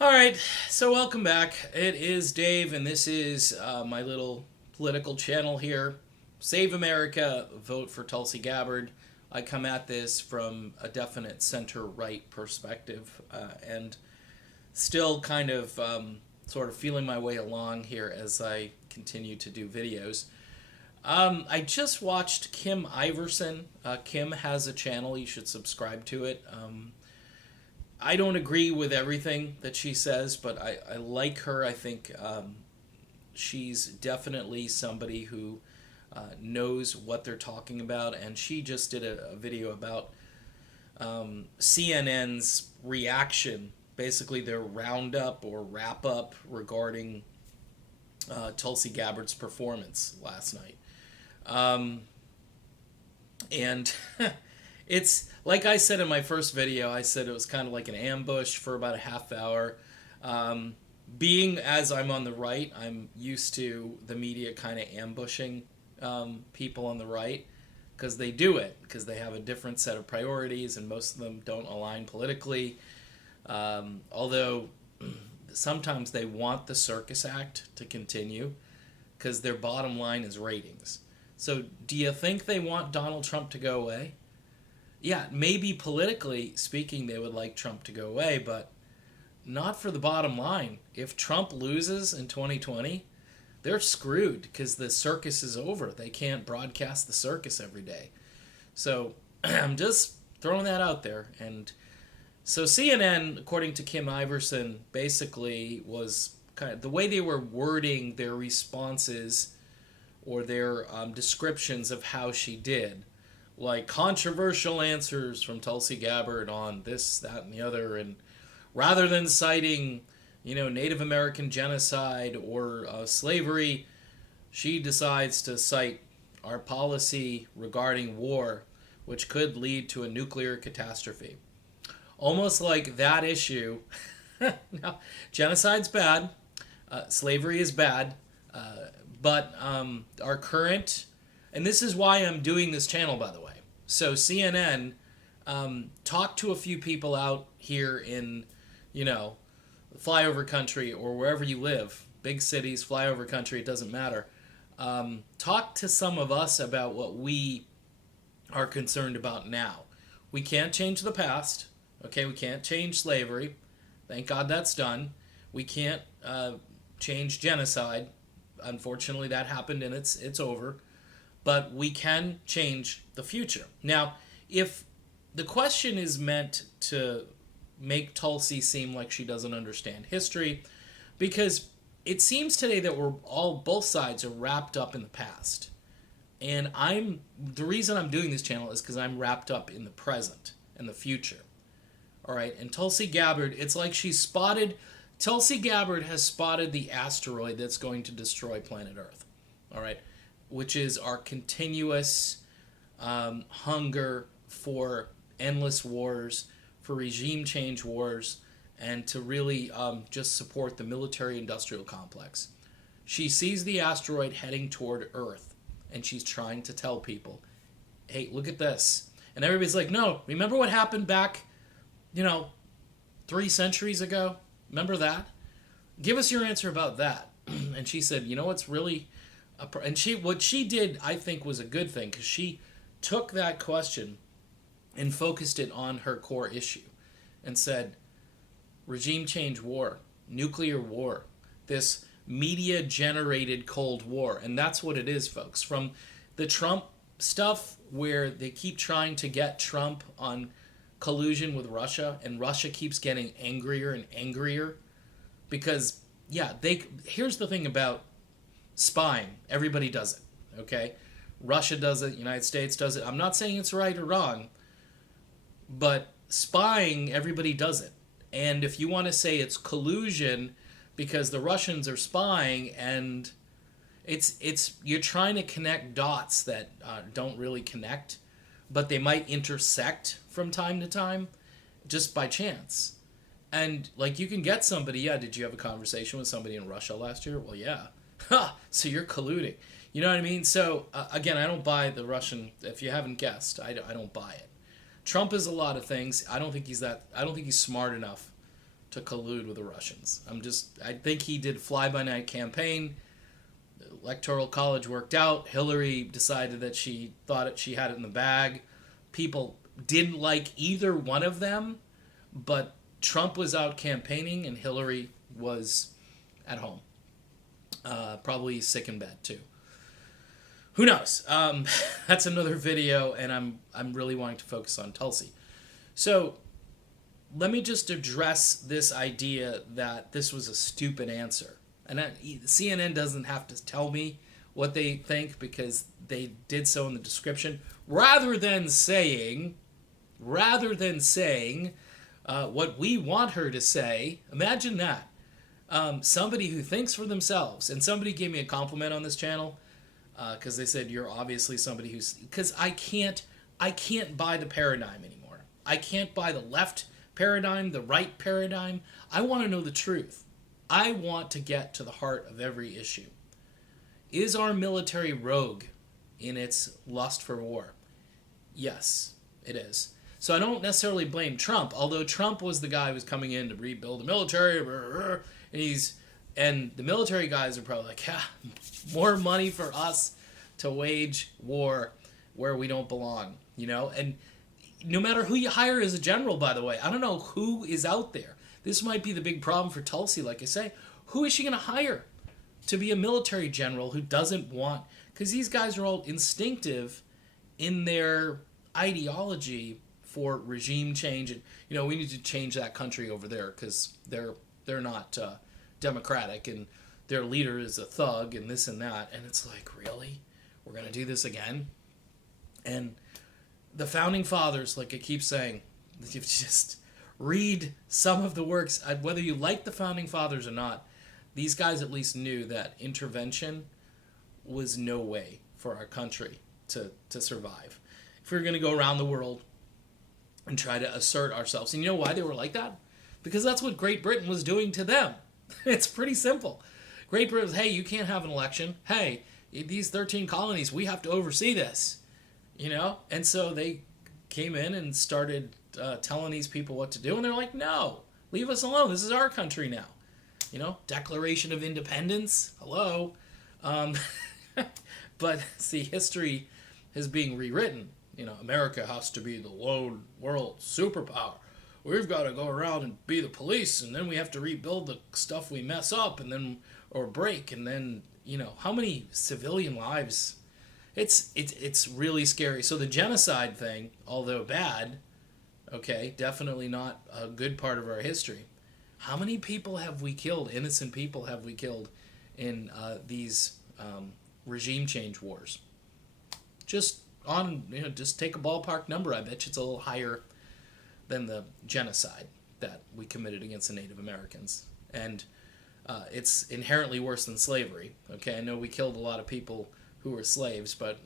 All right, so welcome back. It is Dave, and this is my little political channel here. Save America, vote for Tulsi Gabbard. I come at this from a definite center-right perspective, and still kind of sort of feeling my way along here as I continue to do videos. I just watched Kim Iverson. Kim has a channel. You should subscribe to it. I don't agree with everything that she says, but I like her. I think she's definitely somebody who knows what they're talking about, and she just did a video about CNN's reaction, basically their roundup or wrap up regarding Tulsi Gabbard's performance last night. And it's like I said in my first video, I said it was kind of like an ambush for about a half hour. Being as I'm on the right, I'm used to the media kind of ambushing people on the right because they do it, because they have a different set of priorities and most of them don't align politically. Although sometimes they want the Circus Act to continue because their bottom line is ratings. So do you think they want Donald Trump to go away? Yeah, maybe politically speaking they would like Trump to go away, but not for the bottom line. If Trump loses in 2020, they're screwed because the circus is over. They can't broadcast the circus every day. So I'm just throwing that out there. And so CNN, according to Kim Iverson, basically was kind of the way they were wording their responses or their descriptions of how she did, like controversial answers from Tulsi Gabbard on this, that, and the other, and rather than citing, Native American genocide or slavery, she decides to cite our policy regarding war, which could lead to a nuclear catastrophe. Almost like that issue. Now, genocide's bad, slavery is bad, but our current, and this is why I'm doing this channel, by the way. So CNN talked to a few people out here in, flyover country or wherever you live, big cities, flyover country, it doesn't matter. Talk to some of us about what we are concerned about now. We can't change the past, okay? We can't change slavery. Thank God that's done. We can't change genocide. Unfortunately, that happened and it's over. But we can change the future. Now, if the question is meant to make Tulsi seem like she doesn't understand history, because it seems today that both sides are wrapped up in the past. And the reason I'm doing this channel is because I'm wrapped up in the present and the future. All right, and Tulsi Gabbard, it's like Tulsi Gabbard has spotted the asteroid that's going to destroy planet Earth. All right, which is our continuous hunger for endless wars, for regime change wars, and to really just support the military-industrial complex. She sees the asteroid heading toward Earth, and she's trying to tell people, hey, look at this. And everybody's like, no, remember what happened back, 3 centuries ago? Remember that? Give us your answer about that. And she said, what's really... what she did, I think, was a good thing, because she took that question and focused it on her core issue and said, regime change war, nuclear war, this media-generated Cold War. And that's what it is, folks. From the Trump stuff, where they keep trying to get Trump on collusion with Russia, and Russia keeps getting angrier and angrier, because, here's the thing about spying. Everybody does it, okay? Russia does it, United States does it. I'm not saying it's right or wrong, but spying, everybody does it. And if you want to say it's collusion because the Russians are spying, and you're trying to connect dots that don't really connect, but they might intersect from time to time just by chance. And like, you can get somebody, did you have a conversation with somebody in Russia last year? Well, yeah. So you're colluding. You know what I mean? So, again, I don't buy the Russian, if you haven't guessed, I don't buy it. Trump is a lot of things. I don't think he's smart enough to collude with the Russians. I think he did fly-by-night campaign. The Electoral College worked out. Hillary decided that she thought she had it in the bag. People didn't like either one of them, but Trump was out campaigning and Hillary was at home. Probably sick in bed too. Who knows? That's another video, and I'm really wanting to focus on Tulsi. So let me just address this idea that this was a stupid answer. And CNN doesn't have to tell me what they think because they did so in the description. Rather than saying what we want her to say, imagine that. Somebody who thinks for themselves, and somebody gave me a compliment on this channel because they said you're obviously somebody who's, because I can't buy the paradigm anymore. I can't buy the left paradigm, the right paradigm. I want to know the truth. I want to get to the heart of every issue. Is our military rogue in its lust for war? Yes, it is. So I don't necessarily blame Trump, although Trump was the guy who was coming in to rebuild the military, and the military guys are probably like, yeah, more money for us to wage war where we don't belong, and no matter who you hire as a general, by the way, I don't know who is out there. This might be the big problem for Tulsi, like I say. Who is she going to hire to be a military general who doesn't want... Because these guys are all instinctive in their ideology for regime change. And, we need to change that country over there because they're not democratic and their leader is a thug and this and that. And it's like, really? We're going to do this again? And the Founding Fathers, like I keep saying, you just read some of the works. Whether you like the Founding Fathers or not, these guys at least knew that intervention was no way for our country to survive. If we were going to go around the world and try to assert ourselves. And you know why they were like that? Because that's what Great Britain was doing to them. It's pretty simple. Great Britain was, hey, you can't have an election. Hey, these 13 colonies, we have to oversee this. And so they came in and started telling these people what to do, and they're like, no, leave us alone. This is our country now. Declaration of Independence, hello. But see, history is being rewritten. America has to be the lone world superpower. We've got to go around and be the police, and then we have to rebuild the stuff we mess up or break, and then, how many civilian lives... It's really scary. So the genocide thing, although bad, okay, definitely not a good part of our history. How many people have we killed, innocent people have we killed in these regime change wars? Just take a ballpark number. I bet you it's a little higher than the genocide that we committed against the Native Americans. And it's inherently worse than slavery. Okay, I know we killed a lot of people who were slaves, but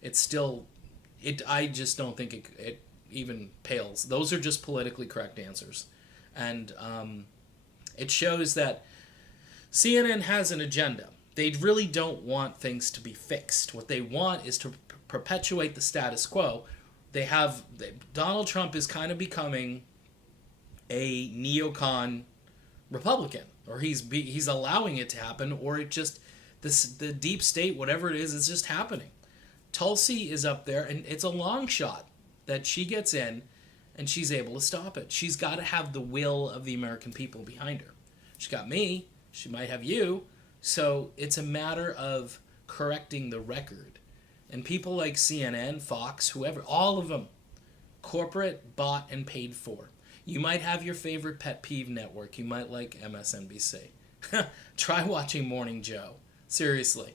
it's still, I just don't think it even pales. Those are just politically correct answers. And it shows that CNN has an agenda. They really don't want things to be fixed. What they want is to perpetuate the status quo. Donald Trump is kind of becoming a neocon Republican, or he's allowing it to happen, or it just... the deep state, whatever it is just happening. Tulsi is up there, and it's a long shot that she gets in and she's able to stop it. She's got to have the will of the American people behind her. She's got me. She might have you. So it's a matter of correcting the record. And people like CNN, Fox, whoever, all of them, corporate, bought, and paid for. You might have your favorite pet peeve network. You might like MSNBC. Try watching Morning Joe. Seriously.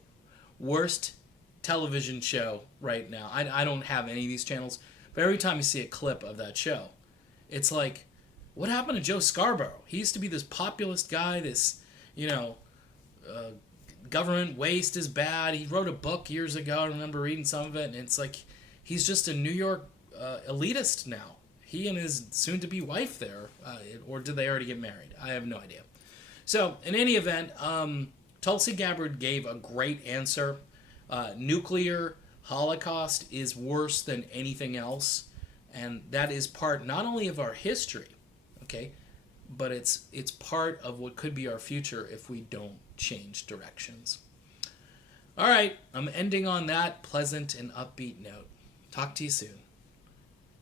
Worst television show right now. I don't have any of these channels, but every time you see a clip of that show, it's like, what happened to Joe Scarborough? He used to be this populist guy, this, government waste is bad. He wrote a book years ago. I remember reading some of it, and it's like, he's just a New York elitist now. He and his soon-to-be wife there, or did they already get married? I have no idea. So, in any event, Tulsi Gabbard gave a great answer. Nuclear holocaust is worse than anything else, and that is part not only of our history, okay, but it's part of what could be our future if we don't change directions. All right, I'm ending on that pleasant and upbeat note. Talk to you soon.